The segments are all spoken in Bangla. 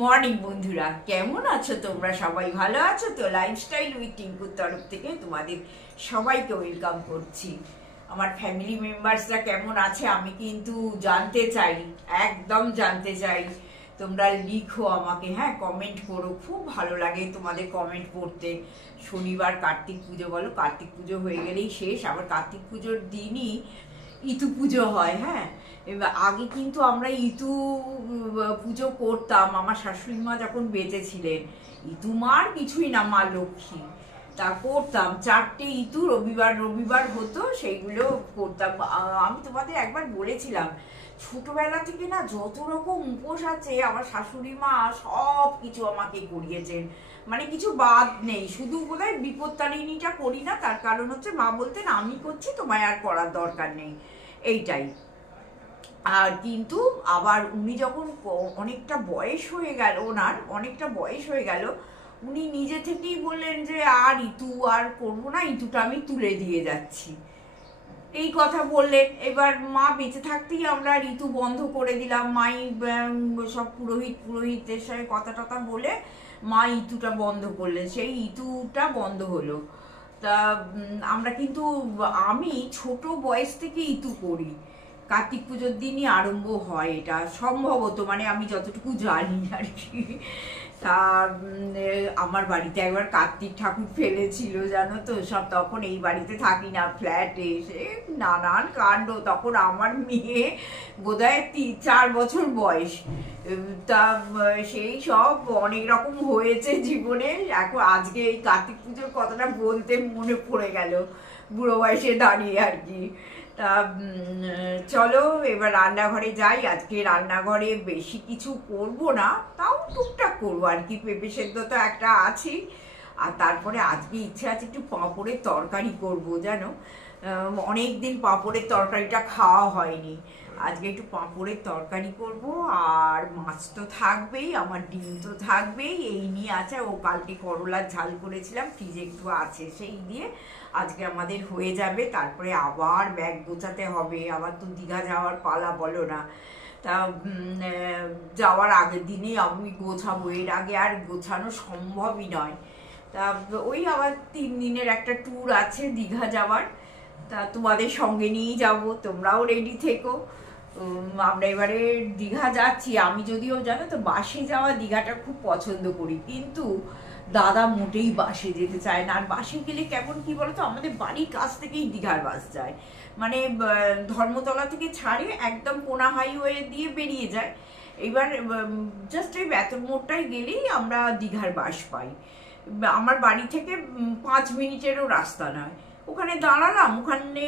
মর্নিং বন্ধুরা, কেমন আছো তোমরা? সবাই ভালো আছো তো? লাইফস্টাইল উইথ টিঙ্কুর তরফ থেকে তোমাদের সবাইকে ওয়েলকাম করছি। আমার ফ্যামিলি মেম্বার্সরা কেমন আছে আমি কিন্তু জানতে চাই, একদম জানতে চাই। তোমরা লিখো আমাকে, হ্যাঁ, কমেন্ট করো, খুব ভালো লাগে তোমাদের কমেন্ট পড়তে। শনিবার কার্তিক পুজো, বলো কার্তিক পুজো হয়ে গেলেই শেষ, আবার কার্তিক পুজোর দিনই ইতু পুজো হয়। হ্যাঁ, এবার আগে কিন্তু আমরা ইতু পুজো করতাম, আমার শাশুড়ি মা যখন বেঁচে ছিলেন। ইতু মার কিছুই না, মা লক্ষ্মী, তা করতাম। 4টে ইতু রবিবার রবিবার হতো, সেইগুলো করতাম। আমি তোমাদের একবার বলেছিলাম, ছোটবেলা থেকে না যত রকম উপোস আছে আমার শাশুড়ি মা সব কিছু আমাকে করিয়েছেন, মানে কিছু বাদ নেই। শুধু বোধহয় বিপত্তারিণীটা করি না, তার কারণ হচ্ছে মা বলতেন আমি করছি, তোমায় আর করার দরকার নেই, এইটাই। আর কিন্তু আবার উনি যখন অনেকটা বয়স হয়ে গেল, ওনার অনেকটা বয়স হয়ে গেল, উনি নিজে থেকেই বললেন যে আর ইতু আর করবো না, ইতুটা আমি তুলে দিয়ে যাচ্ছি, এই কথা বললেন। এবার মা বেঁচে থাকতেই আমরা ঋতু বন্ধ করে দিলাম। মাই সব পুরোহিতের সঙ্গে কথা টথা বলে মা ইতুটা বন্ধ করলেন, সেই ইতুটা বন্ধ হলো। তা আমরা কিন্তু, আমি ছোট বয়স থেকে ইতু করি, কার্তিক পুজোর দিনই আরম্ভ হয় এটা সম্ভবত, মানে আমি যতটুকু জানি আর কি। তা আমার বাড়িতে একবার কার্তিক ঠাকুর ফেলেছিল, জানো তো সব। তখন এই বাড়িতে থাকি না, ফ্ল্যাটে, সে নানান কাণ্ড। তখন আমার মেয়ে বোধহয় 4 বছর বয়স। তা সেই সব অনেক রকম হয়েছে জীবনে। এখন আজকে এই কার্তিক পুজোর কথাটা বলতে মনে পড়ে গেল, বুড়ো বয়সে দাঁড়িয়ে আর কি। তা চলো এবার রান্নাঘরে যাই। আজকে রান্নাঘরে বেশি কিছু করব না, তাও টুকটাক করবো আর কি। পেঁপে সেদ্ধ তো একটা আছেই, আর তারপরে আজকে ইচ্ছে আছে একটু পাঁপড়ের তরকারি করব, জানো। অনেক দিন পাঁপড়ের তরকারিটা খাওয়া হয়নি। আজকে একটু পাঁপড়ের তরকারি করব, আর মাছ তো থাকবেই, আমার ডিম তো থাকবেই, এই নিয়ে আছে। ও কালকে করলার ঝাল করেছিলাম, ফ্রিজে একটু আছে, সেই দিয়ে আজকে আমাদের হয়ে যাবে। তারপরে আবার ব্যাগ গোছাতে হবে, আবার তো দীঘা যাওয়ার পালা, বলো না। তা যাওয়ার আগের দিনেই আমি গোছাবো, এর আগে আর গোছানো সম্ভবই নয়। তা ওই আবার 3 দিনের একটা ট্যুর আছে দীঘা যাওয়ার, তা তোমাদের সঙ্গে নিয়েই যাবো, তোমরাও রেডি থেকো। আমরা এবারে দীঘা যাচ্ছি। আমি যদিও জানো তো বাসে যাওয়া দীঘাটা খুব পছন্দ করি, কিন্তু দাদা মোটেই বাসে যেতে চায় না। আর বাসে গেলে কেমন কি বলতো, আমাদের বাড়ির কাছ থেকেই দীঘার বাস যায়, মানে ধর্মতলা থেকে ছাড়ে, একদম কোনা হাইওয়ে দিয়ে বেরিয়ে যায়। এবার জাস্ট এই বেতন মোড়টায় গেলেই আমরা দীঘার বাস পাই। আমার বাড়ি থেকে 5 মিনিটেরও রাস্তা নয়। ওখানে দাঁড়ালাম, ওখানে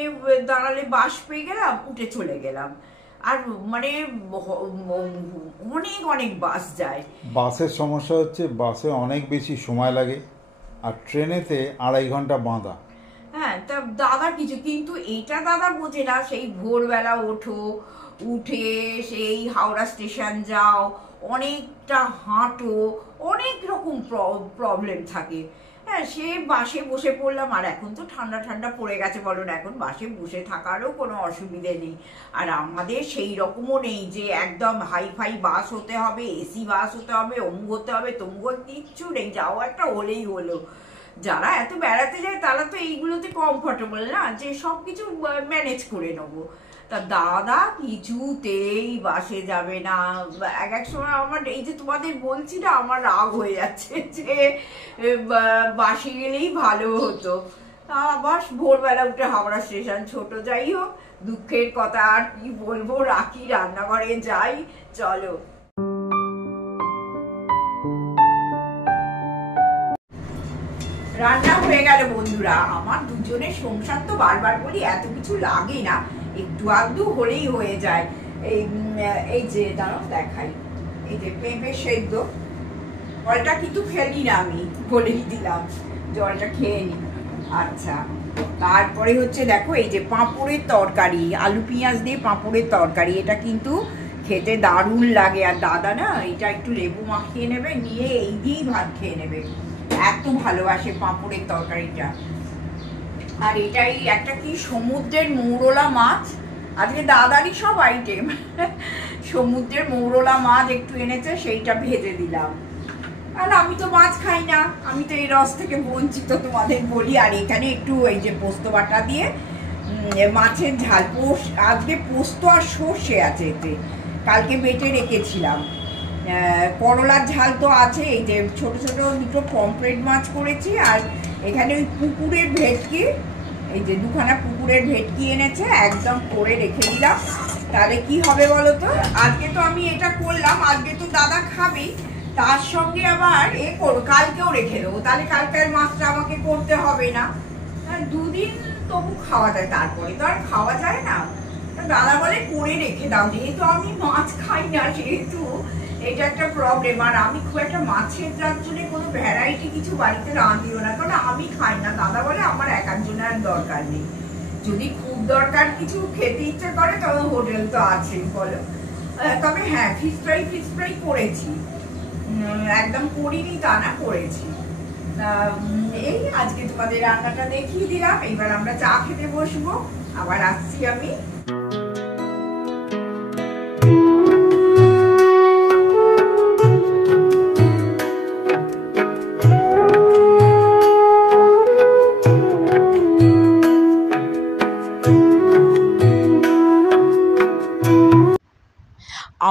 দাঁড়ালে বাস পেয়ে গেলাম, উঠে চলে গেলাম। আর মানে অনেক অনেক বাস যায়। বাসের সমস্যা হচ্ছে, বাসে অনেক বেশি সময় লাগে, আর ট্রেনেতে 2.5 ঘন্টা বাঁধা। হ্যাঁ, তা দাদা কিছু, কিন্তু এটা দাদা বোঝে না। সেই ভোরবেলা ওঠো, উঠে সেই হাওড়া স্টেশন যাও, অনেকটা হাঁটো, অনেক রকম প্রবলেম থাকে। হ্যাঁ, সে বাসে বসে পড়লাম। আর এখন তো ঠান্ডা ঠান্ডা পড়ে গেছে, বলো না, এখন বাসে বসে থাকারও কোনো অসুবিধে নেই। আর আমাদের সেই রকমও নেই যে একদম হাই ফাই বাস হতে হবে, এসি বাস হতে হবে, অমুক হতে হবে, তমুক, কিচ্ছু নেই। যাও একটা হলেই হলো। যারা এত বেড়াতে যায় তারা তো এইগুলোতে কমফর্টেবল না, যে সব কিছু ম্যানেজ করে নেবো। তা দাদা কিছুতেই বাসে যাবে না। এক সময় আমার, এই যে তোমাদের বলছি না, আমার রাগ হয়ে যাচ্ছে যে বাসে গেলেই ভালো হতো। তা আবার ভোরবেলা উঠে হাওড়া স্টেশন ছোট, যাই হোক, দুঃখের কথা আর কি বলবো। রাখি, রান্নাঘরে যাই, চলো। রান্না হয়ে গেল বন্ধুরা। আমার দুজনের সংসার তো বারবার বলি এত কিছু লাগে না, একটু আধটু হলেই হয়ে যায়। এই যে দাঁড়াও দেখাই, এই যে পেঁপে সেদ্ধ, জলটা কিন্তু ফেলি না, আমি বলেই দিলাম, জলটা খেয়ে নি। আচ্ছা, তারপরে হচ্ছে দেখো, এই যে পাঁপড়ের তরকারি, আলু পেঁয়াজ দিয়ে পাঁপড়ের তরকারি, এটা কিন্তু খেতে দারুণ লাগে। আর দাদা না এটা একটু লেবু মাখিয়ে নেবে, নিয়ে এই দিয়েই ভাত খেয়ে নেবে, এত ভালোবাসে পাঁপড়ের তরকারিটা। আর এটাই একটা কি সমুদ্রের মৌরলা মাছ, আজকে দাদারই সব আইটেম। সমুদ্রের মৌরলা মাছ একটু এনেছে, সেইটা ভেজে দিলাম। আর আমি তো মাছ খাই না, আমি তো এই রস থেকে বঞ্চিত তোমাদের বলি। আর এখানে একটু এই যে পোস্ত বাটা দিয়ে মাছের ঝাল, আজকে পোস্ত আর সর্ষে আছে এতে, কালকে বেটে রেখেছিলাম। করলার ঝাল তো আছে। এই যে ছোট ছোট দুটো পমফ্রেট মাছ করেছি। আর এখানে ওই পুকুরের ভেটকি, এই যে দুখানা পুকুরের ভেটকি এনেছে, একদম করে রেখে দিলাম। তাহলে কি হবে বলো তো, আজকে তো আমি এটা করলাম, আজকে তো দাদা খাবেই, তার সঙ্গে আবার কালকেও রেখে দেবো, তাহলে কালকের মাছটা আমাকে করতে হবে না। দুদিন তবু খাওয়া যায়, তারপরে তো আর খাওয়া যায় না। দাদা বলে করে রেখে দাও, যেহেতু আমি মাছ খাই না সেহেতু এটা একটা প্রবলেম। আর আমি খুব একটা মাছের যার জন্য কোনো ভ্যারাইটি কিছু বাড়িতে রাঁধিও না, কারণ আমি খাই না। দাদা বলে আমার একার জন্য আর দরকার নেই, যদি খুব দরকার কিছু খেতে ইচ্ছে করে তবে হোটেল তো আছেই বলো। তবে হ্যাঁ, ফিশ ফ্রাই করেছি, একদম করিনি তা না, করেছি। এই আজকে তোমাদের রান্নাটা দেখিয়ে দিলাম। এবার আমরা চা খেতে বসবো, আবার আসছি আমি।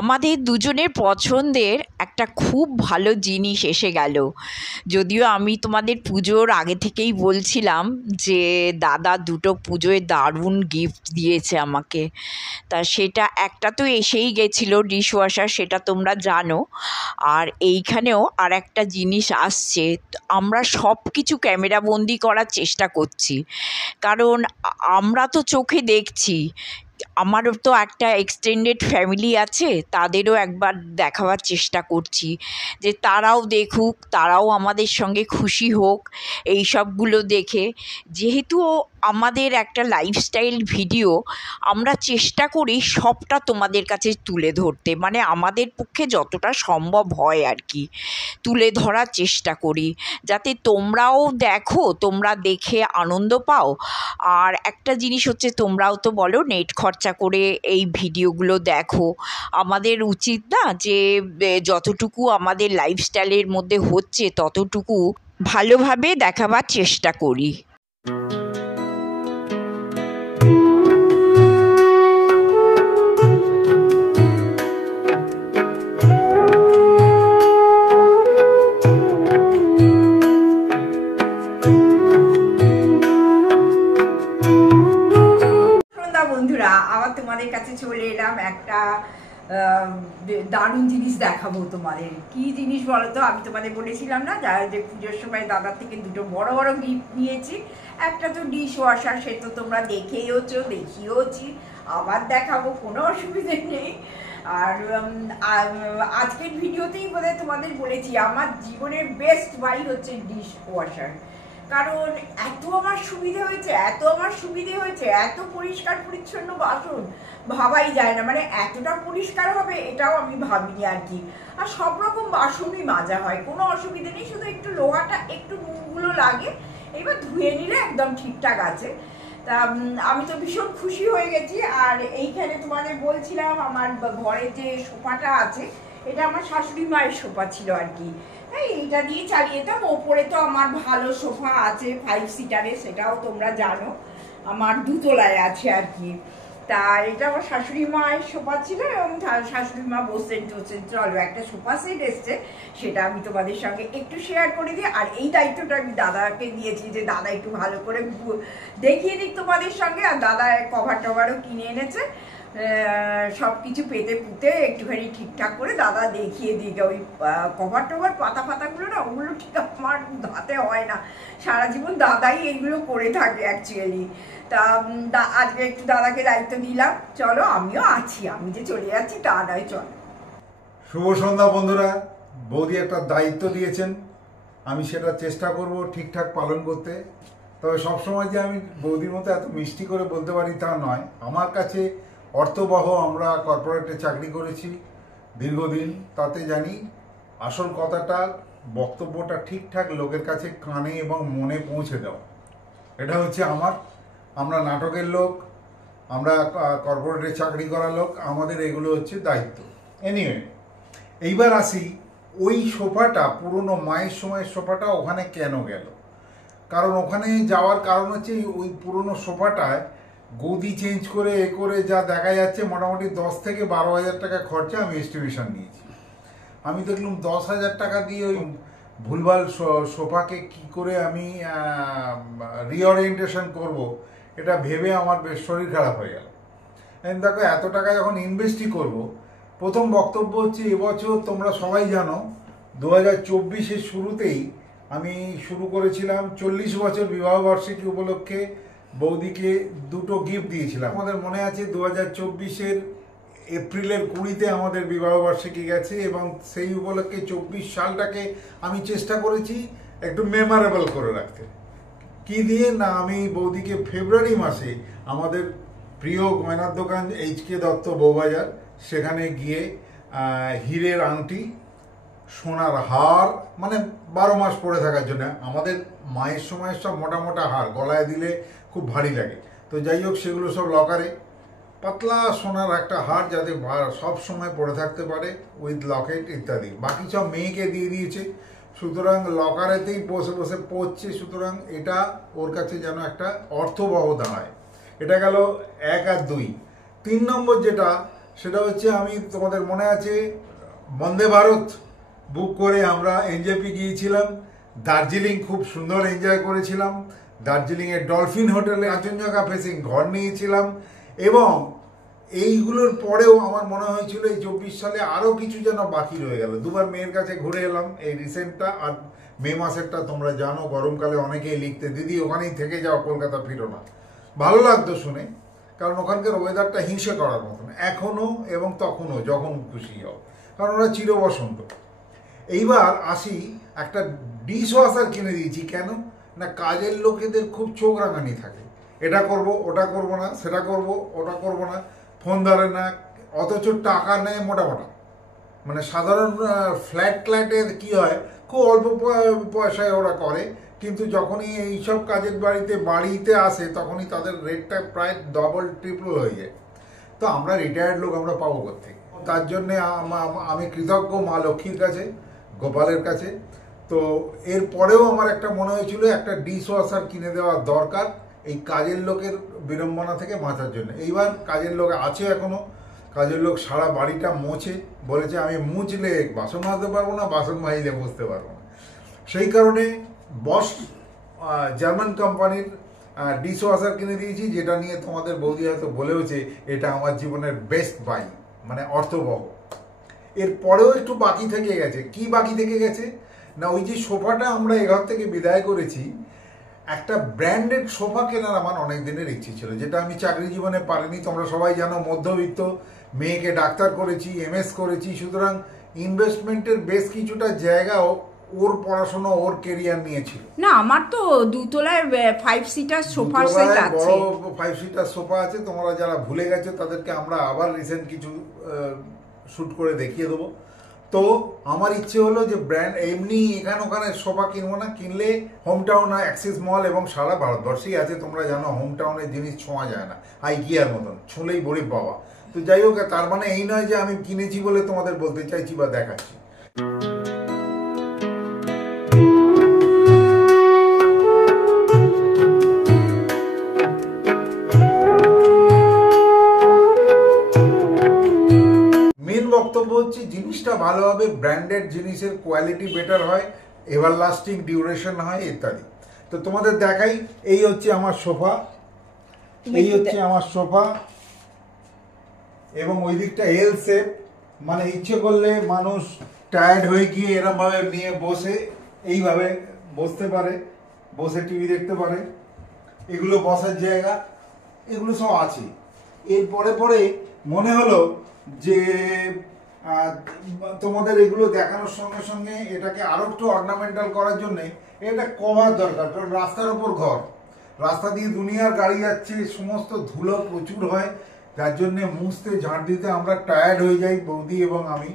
আমাদের দুজনের পছন্দের একটা খুব ভালো জিনিস এসে গেল। যদিও আমি তোমাদের পুজোর আগে থেকেই বলছিলাম যে দাদা দুটো পুজোয় দারুণ গিফট দিয়েছে আমাকে, তা সেটা একটা তো এসেই গেছিলো ডিশওয়াশার, সেটা তোমরা জানো। আর এইখানেও আর একটা জিনিস আসছে। আমরা সব কিছু ক্যামেরাবন্দি করার চেষ্টা করছি, কারণ আমরা তো চোখে দেখছি, আমারও তো একটা এক্সটেন্ডেড ফ্যামিলি আছে, তাদেরও একবার দেখাবার চেষ্টা করছি যে তারাও দেখুক, তারাও আমাদের সঙ্গে খুশি হোক এই সবগুলো দেখে। যেহেতু আমাদের একটা লাইফস্টাইল ভিডিও, আমরা চেষ্টা করি সবটা তোমাদের কাছে তুলে ধরতে, মানে আমাদের পক্ষে যতটা সম্ভব হয় আর কি তুলে ধরার চেষ্টা করি, যাতে তোমরাও দেখো, তোমরা দেখে আনন্দ পাও। আর একটা জিনিস হচ্ছে, তোমরাও তো বলো নেট খরচা করে এই ভিডিওগুলো দেখো, আমাদের উচিত না যে যতটুকু আমাদের লাইফস্টাইলের মধ্যে হচ্ছে ততটুকু ভালোভাবে দেখাবার চেষ্টা করি। বন্ধুরা, আবার তোমাদের কাছে চলে এলাম, একটা দারুণ জিনিস দেখাবো তোমাদের। কি জিনিস বলো তো, আমি তোমাদের বলেছিলাম না যে পুজোর সময় দাদার থেকে দুটো বড় বড় গিফট নিয়েছি। একটা তো ডিশ ওয়াশার, সে তো তোমরা দেখিয়েওছি, আবার দেখাবো, কোনো অসুবিধে নেই। আর আজকের ভিডিওতেই বোধহয় তোমাদের বলেছি আমার জীবনের বেস্ট বাই হচ্ছে ডিশ ওয়াশার। কারণ এত আমার সুবিধে হয়েছে, এত পরিষ্কার পরিচ্ছন্ন বাসন ভাবাই যায় না, মানে এতটা পরিষ্কার হবে এটাও আমি ভাবিনি আর কি। আর সব রকম বাসনই মাজা হয়, কোনো অসুবিধে নেই, শুধু একটু লোহাটা একটু নুনগুলো লাগে, এবার ধুয়ে নিলে একদম ঠিকঠাক আছে। তা আমি তো ভীষণ খুশি হয়ে গেছি। আর এইখানে তোমাদের বলছিলাম আমার ঘরে যে সোফাটা আছে, এটা আমার শাশুড়ি মায়ের সোফা ছিল আর কি, এইটা দিয়ে চালিয়েতাম। ওপরে তো আমার ভালো সোফা আছে 5 সিটারের, সেটাও তোমরা জানো, আমার দুতলায় আছে আর কি। তা এটা আমার শাশুড়ি মায়ের সোফা ছিল, এবং শাশুড়ি মা বসছেন চলো একটা সোফা সেট এসছে, সেটা আমি তোমাদের সঙ্গে একটু শেয়ার করে দিই। আর এই দায়িত্বটা আমি দাদাকে দিয়েছি যে দাদা একটু ভালো করে দেখিয়ে দিক তোমাদের সঙ্গে। আর দাদা কভার টভারও কিনে এনেছে, সব কিছু পেতে পুঁতে একটুখানি ঠিকঠাক করে দাদা দেখিয়ে দিকে। ওই কভার টভার পাতাগুলো না, ওগুলো ঠিক আমার হাতে হয় না, সারা জীবন দাদাই এইগুলো করে থাকে অ্যাকচুয়ালি। তা আজকে একটু দাদাকে দায়িত্ব দিলাম, চলো আমিও আছি, আমি যে চলে যাচ্ছি তা নয়, চলো। শুভ সন্ধ্যা বন্ধুরা, বৌদি একটা দায়িত্ব দিয়েছেন, আমি সেটা চেষ্টা করব ঠিকঠাক পালন করতে। তবে সবসময় যে আমি বৌদির মতো এত মিষ্টি করে বলতে পারি তা নয়। আমার কাছে অর্থবহ, আমরা কর্পোরেটে চাকরি করেছি দীর্ঘদিন, তাতে জানি আসল কথাটা, বক্তব্যটা ঠিকঠাক লোকের কাছে কানে এবং মনে পৌঁছে দেওয়া, এটা হচ্ছে আমরা নাটকের লোক, আমরা কর্পোরেটে চাকরি করা লোক, আমাদের এগুলো হচ্ছে দায়িত্ব। এনিওয়ে, এইবার আসি ওই সোফাটা, পুরনো মায়ের সময়ের সোফাটা ওখানে কেন গেল। কারণ ওখানে যাওয়ার কারণ হচ্ছে ওই পুরনো সোফাটায় গদি চেঞ্জ করে এ করে যা দেখা যাচ্ছে মোটামুটি 10 থেকে 12 হাজার টাকা খরচা আমি এস্টিমেশন নিয়েছি। আমি দেখলাম 10,000 টাকা দিয়ে ওই ভুলভাল সোফাকে কি করে আমি রিওরিয়েন্টেশন করব, এটা ভেবে আমার বেশ শরীর খারাপ হয়ে গেল। দেখো, এত টাকা যখন ইনভেস্টই করব, প্রথম বক্তব্য হচ্ছে এবছর তোমরা সবাই জানো 2024-এর শুরুতেই আমি শুরু করেছিলাম 40 বছর বিবাহবার্ষিকী উপলক্ষে বৌদিকে 2টো গিফট দিয়েছিলাম। আমাদের মনে আছে 2024-এর এপ্রিলের 20-তে আমাদের বিবাহবার্ষিকী গেছে এবং সেই উপলক্ষে 24 সালটাকে আমি চেষ্টা করেছি একটু মেমোরেবল করে রাখতে। কি দিয়ে না, আমি বৌদিকে ফেব্রুয়ারি মাসে আমাদের প্রিয় গয়নার দোকান HK দত্ত বউবাজার, সেখানে গিয়ে হীরের আংটি, সোনার হার, মানে 12 মাস পরে থাকার জন্য। আমাদের মায়ের সময়ের সব মোটা মোটা হার গলায় দিলে খুব ভারী লাগে, তো যাই হোক সেগুলো সব লকারে, পাতলা সোনার একটা হার যাতে সব সময় পরে থাকতে পারে উইথ লকেট ইত্যাদি। বাকি সব মেয়েকে দিয়ে দিয়েছে, সুতরাং লকারেতেই বসে বসে পড়ছে। সুতরাং এটা ওর কাছে যেন একটা অর্থবহ দাঁড়ায়। এটা গেল 1 আর 2। 3 নম্বর যেটা, সেটা হচ্ছে আমি, তোমাদের মনে আছে, বন্দে ভারত বুক করে আমরা NJP গিয়েছিলাম। দার্জিলিং খুব সুন্দর এনজয় করেছিলাম। দার্জিলিংয়ের ডলফিন হোটেলে কাঞ্চনজঙ্ঘা ফেসিং ঘর নিয়েছিলাম। এবং এইগুলোর পরেও আমার মনে হয়েছিল এই 24 সালে আরও কিছু যেন বাকি রয়ে গেল। 2বার মেয়ের কাছে ঘুরে এলাম, এই রিসেন্টটা আর মে মাসেরটা। তোমরা জানো গরমকালে অনেকেই লিখতে, দিদি ওখানেই থেকে যাও, কলকাতা ফিরো না। ভালো লাগতো শুনে, কারণ ওখানকার ওয়েদারটা হিংসে করার মতন এখনও এবং তখনও, যখন খুশি হও, কারণ ওরা চিরবসন্ত। এইবার আসি, একটা ডিশ ওয়াশার কিনে দিয়েছি। কেন না, কাজের লোকেদের খুব চোখ রাঙানি থাকে, এটা করব, ওটা করব না, সেটা করব, ওটা করব না, ফোন ধরে না, অথচ টাকা নেয় মোটা মোটা। মানে সাধারণ ফ্ল্যাটে কি হয়, খুব অল্প পয়সায় ওরা করে, কিন্তু যখনই এইসব কাজের বাড়িতে আসে তখনই তাদের রেটটা প্রায় ডবল ট্রিপল হয়ে যায়। তো আমরা রিটায়ার্ড লোক, আমরা পাবো কোত্থেকে? তার জন্যে আমি কৃতজ্ঞ মা লক্ষ্মীর কাছে, গোপালের কাছে। তো এরপরেও আমার একটা মনে হয়েছিল একটা ডিশ ওয়াশার কিনে দেওয়া দরকার, এই কাজের লোকের বিড়ম্বনা থেকে বাঁচার জন্য। এইবার কাজের লোক আছে এখনো, কাজের লোক সারা বাড়িটা মোছে, বলেছে আমি মুছলে বাসন মাজতে পারবো না, বাসন মাজলে মুছতে পারবো না। সেই কারণে বস জার্মান কোম্পানির ডিশ ওয়াশার কিনে দিয়েছি, যেটা নিয়ে তোমাদের বৌদি হয়তো বলেওছে এটা আমার জীবনের বেস্ট বাই, মানে অর্থবহ। এরপরেও একটু বাকি থেকে গেছে। কি বাকি থেকে গেছে না, ওই যে সোফাটা আমরা এঘর থেকে বিদায় করেছি, একটা ব্র্যান্ডেড সোফা কেনার আমার অনেক দিনের ইচ্ছে ছিল, যেটা আমি চাকরি জীবনে পারিনি। তোমরা সবাই জানো মধ্যবিত্ত, মেয়েকে ডাক্তার করেছি, MS করেছি, সুতরাং ইনভেস্টমেন্টের বেশ কিছুটা জায়গা ওর পড়াশোনা, ওর কেরিয়ার নিয়েছিল। না, আমার তো 2 তলায় 5 সিটার সোফা সেট আছে, বড় 5 সিটার সোফা আছে। তোমরা যারা ভুলে গেছো তাদেরকে আমরা আবার রিসেন্ট কিছু শুট করে দেখিয়ে দেবো। তো আমার ইচ্ছে হলো যে ব্র্যান্ড এমনি এখানে ওখানে সোফা কিনবো না, কিনলে হোম টাউন অ্যাক্সিস মল এবং সারা ভারতবর্ষেই আছে। তোমরা জানো হোম টাউনের জিনিস ছোঁয়া যায় না, আইকিয়ার মতন ছুঁলেই বড়ি পাওয়া। তো যাই হোক, তার মানে এই নয় যে আমি কিনেছি বলে তোমাদের বলতে চাইছি বা দেখাচ্ছি। বক্তব্য হচ্ছে জিনিসটা ভালো হবে, ব্র্যান্ডেড জিনিসের কোয়ালিটি বেটার হয়, এভার লাস্টিং ডিউরেশন হয় ইত্যাদি। তো তোমাদের দেখাই, এই হচ্ছে আমার সোফা, এই হচ্ছে আমার সোফা, এবং ওই দিকটা এল শেপ, মানে ইচ্ছে করলে মানুষ টায়ার্ড হয়ে গিয়ে এরম ভাবে নিয়ে বসে এইভাবে বসতে পারে, বসে টিভি দেখতে পারে। এগুলো বসার জায়গা, এগুলো সব আছে। এরপরে পরে মনে হলো যে তোমাদের এগুলো দেখানোর সঙ্গে সঙ্গে এটাকে আরো একটু অর্নামেন্টাল করার জন্য এটা কভার দরকার। কারণ রাস্তার ওপর ঘর, রাস্তা দিয়ে দুনিয়ার গাড়ি যাচ্ছে, সমস্ত ধুলো প্রচুর হয়, যার জন্যে মুছতে ঝাড় দিতে আমরা টায়ার্ড হয়ে যাই, বৌদি এবং আমি।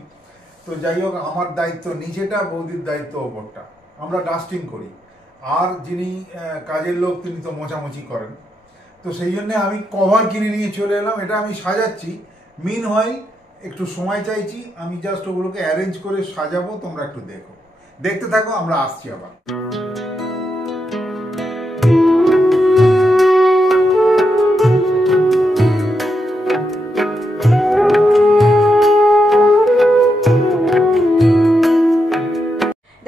তো যাই হোক, আমার দায়িত্ব নিচেটা, বৌদির দায়িত্ব ওপরটা, আমরা ডাস্টিং করি। আর যিনি কাজের লোক তিনি তো মোছামুছি করেন। তো তো সেই জন্য আমি কভার কিনে নিয়ে চলে এলাম। এটা আমি সাজাচ্ছি, মিন হয় একটু সময় চাইছি, আমি জাস্ট ওগুলোকে অ্যারেঞ্জ করে সাজাবো। তোমরা একটু দেখো, দেখতে থাকো, আমরা আসছি আবার।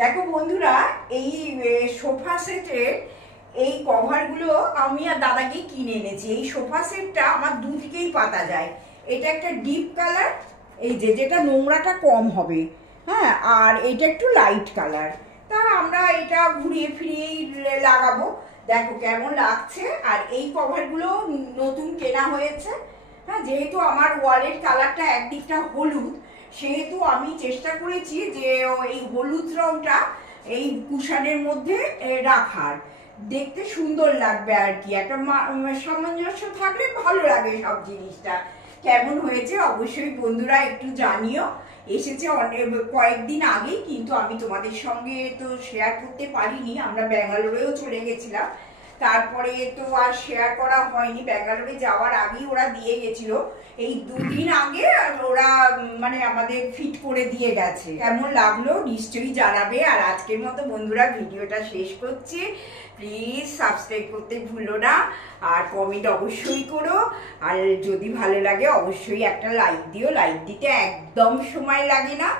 দেখো বন্ধুরা, এই সোফা সেটের এই কভারগুলো আমি আর দাদাকে কিনে এনেছি। এই সোফা সেটটা আমার দুদিকেই পাতা যায়। এটা একটা ডিপ কালার, এই যেটা নোংরাটা কম হবে, হ্যাঁ, আর এটা একটু লাইট কালার। তা আমরা এটা ঘুরিয়ে ফিরিয়েই লাগাবো। দেখো কেমন লাগছে। আর এই কভারগুলো নতুন কেনা হয়েছে, হ্যাঁ, যেহেতু আমার ওয়ালের কালারটা একদিকটা হলুদ, সেহেতু আমি চেষ্টা করেছি যে এই হলুদ রংটা এই কুশানের মধ্যে রাখার, দেখতে সুন্দর লাগবে আর কি, একটা সামঞ্জস্য থাকলে ভালো লাগে সব জিনিসটা। কেমন হয়েছে অবশ্যই বন্ধুরা একটু জানিও। এসেছে অনেক কয়েকদিন আগেই, কিন্তু আমি তোমাদের সঙ্গে তো শেয়ার করতে পারিনি, আমরা ব্যাঙ্গালোরেও চলে গেছিলাম, তারপরে তো আর শেয়ার করা হয়নি। ব্যাঙ্গালোরে যাওয়ার আগেই ওরা দিয়ে গেছিল, এই 2 দিন আগে ওরা মানে আমাদের ফিট করে দিয়ে গেছে। কেমন লাগলো নিশ্চয়ই জানাবে। আর আজকের মতো বন্ধুরা ভিডিওটা শেষ করছি। প্লিজ সাবস্ক্রাইব করতে ভুলো না, আর কমেন্ট অবশ্যই করো, আর যদি ভালো লাগে অবশ্যই একটা লাইক দিও। লাইক দিতে একদম সময় লাগে না।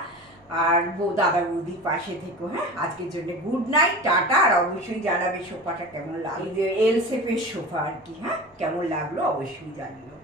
আর দাদা বৌদির পাশে থেকো, হ্যাঁ। আজকের জন্য গুড নাইট, টাটা। আর অবশ্যই জানাবে সোফাটা কেমন লাগলো, এল শেপের সোফা আর কি, হ্যাঁ, কেমন লাগলো অবশ্যই জানিও।